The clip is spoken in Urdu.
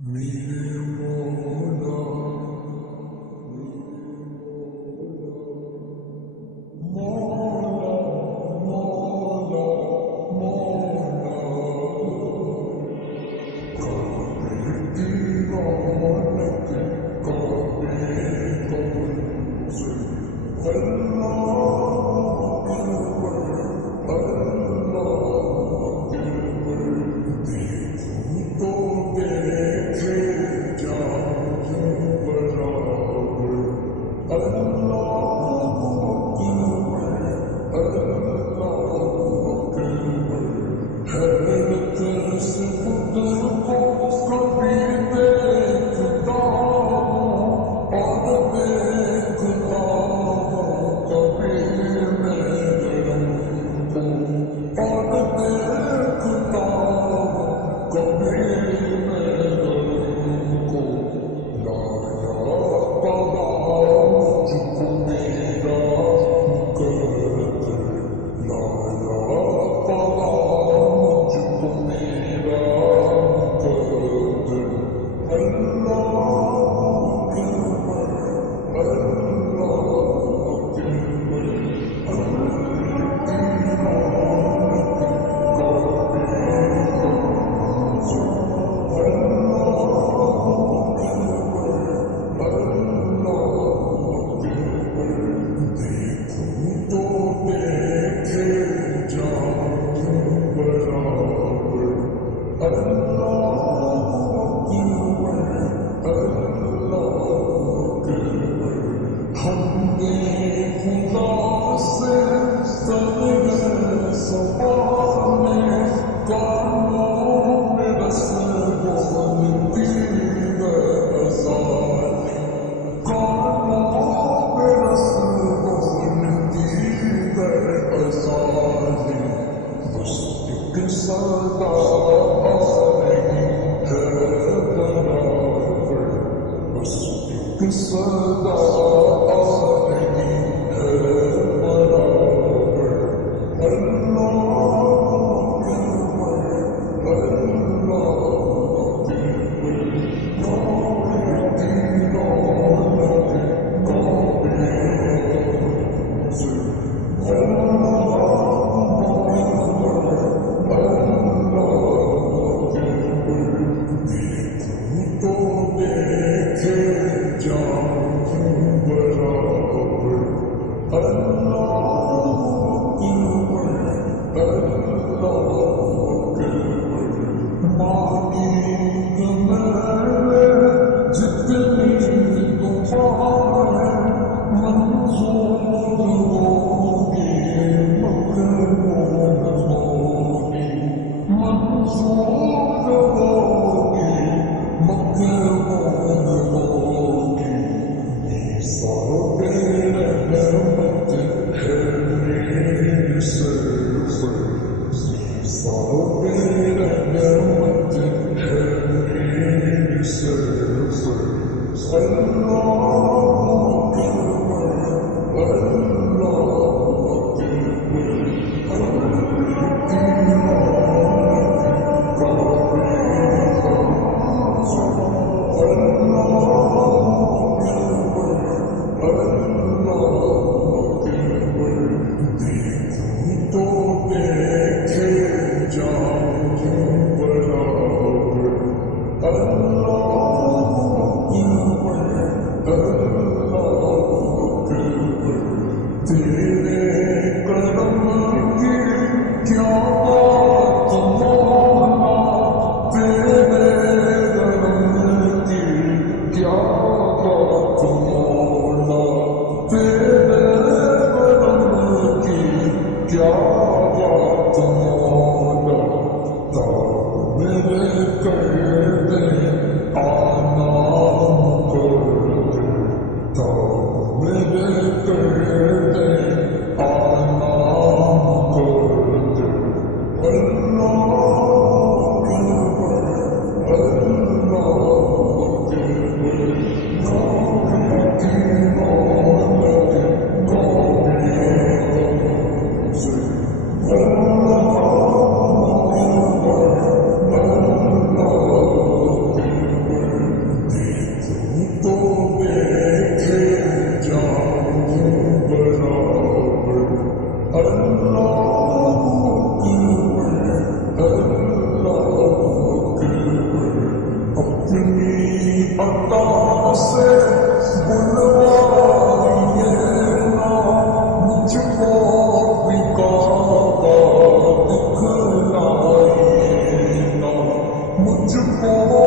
میرے مولا مولا مولا مولا کعبے کی رونق کعبے قبر سے اللہ اکبر اللہ اکبر دیکھوں تو دیکھے جاؤں برابر اللہ حیرت سے خود کو کبھی دیکھتا ہوں اور دیکھتا ہوں کبھی میں ڈروں اور دیکھتا ہوں کبھی میں ڈروں لایا پڑا مجھ کو میرا مقدر لایا پڑا مجھ کو میرا مقدر اللہ اکبر اللہ اکبر ہم نے خدا سے سجدہ صفا میں کانوں میں رس بولتی بسانی کانوں میں رس بولتی بسانی بس ایک صدا آرہی ہے برابر بس ایک صدا آرہی ہے برابر اللہ اکبر اللہ اکبر نور کی رونق کعبے سے اللہ اکبر اللہ اکبر دیکھوں تو دیکھے جاؤں برابر اللہ اکبر اللہ اکبر مانگ میں جتنی دعائیں منظور ہوگی مقبول ہوگی منظور ہوگی مقبول ہوگی نثار رحمت ہے میرے سر پر نثار رحمت ہے میرے سر پر اللہ اکبر اللہ اکبر عطا سے بلوائیے نا مجھ کو بھی کعبہ دکھلائیے نا مجھ کو